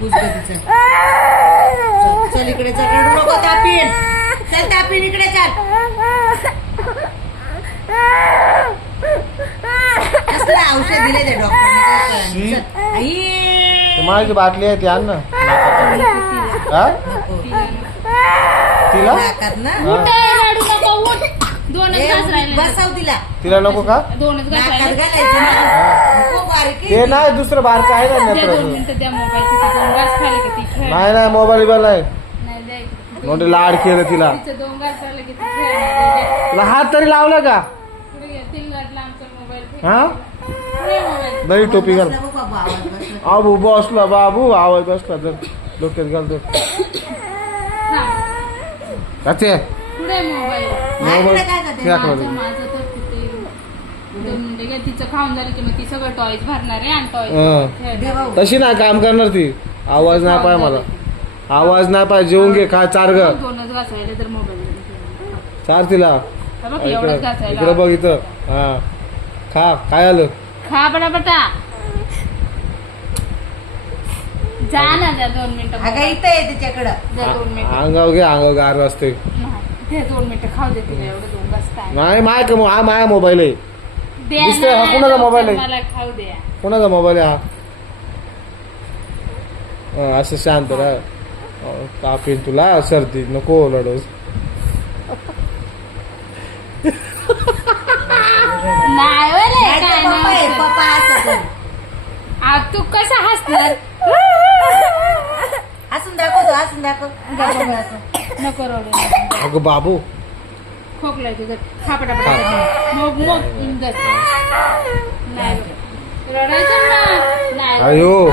चल इकडे चल, रडू नको तापीन. चल तापीन इकडे चल. कसलं औषध दिले ते डॉक्टरने? माझी बाटली आहे ती आण ना. हा? तिला नाकात ना रडू नको, उठ. दोनच घास राहिले. बसाव तिला. तिला नको का? दोनच घास नाकात राहिले. घालायचं ना. नको बारकी. ते नाही दुसरं बारकं आहे ना द्या 2 नेत्राचं. मिनिटं द्या मोबाईल. तिचे 2 घास खाल्ले की ती खेळ. नाही मोबाईल बिबाईल नाही. नाही द्यायचं. मोठे लाड केलं तिला. तिचे 2 घास खाल्ले की ती खेळ. तिला हात तरी लावला का? पुढे घे. 3 लाटला आमचा मोबाईल. हा पुढे मोबाईल. नाही टोपी घाल. बसला बाबा, आवाज बसला. आबू बसला बाबू आवाज बसला तर डोक्यात घालतो. काचे पुढे मोबाईल. मोबाईल काय करते? फेक मध्ये. माझं तर कुठे 2 मिनिटं घ्या. तिचं खाऊन झालं की मग ती सगळं टॉयज भरणार आहे आणि हं. टॉयज दे भाऊ. तशी नाही काम करणार ती. आवाज नाही पाय मला. आवाज नाही पाय. जेवून घे खा चार ग 2च घास राहिले तर मोबाईल. चार तिला. बघ एवढंच घास इकडे राहिला. बघ इथं. हा खा काय आलं. खा बटा जा ना. द्या 2 मिनिटं. अगं इथं आहे तिच्याकडं. द्या 2 मिनिटं. अंगाव घे अंगाव गार वाजते. द्या 2 मिनिटं खाऊ दे तिला. एवढं 2 घास काय नाही माय का हा माया मोबाईल आहे. द्या दिसतंय, हा ना. कोणाचा मोबाईल आहे? मला खाऊ द्या. कोणाचा मोबाईल आहे हा? असं शांत राह. तापीन तुला सर्दी नको लढोस. नाही वले, नाही काय तर पप्पा आहे, नाही. पप्पा असं कर. आ, तू कसा हसणार? हसून दाखव, हसून दाखव. दाखव असं. नको रडू. अगं बाबू खोकला तुझं. खा पटापटा. मग नाही रडायचं ना. नाही अयो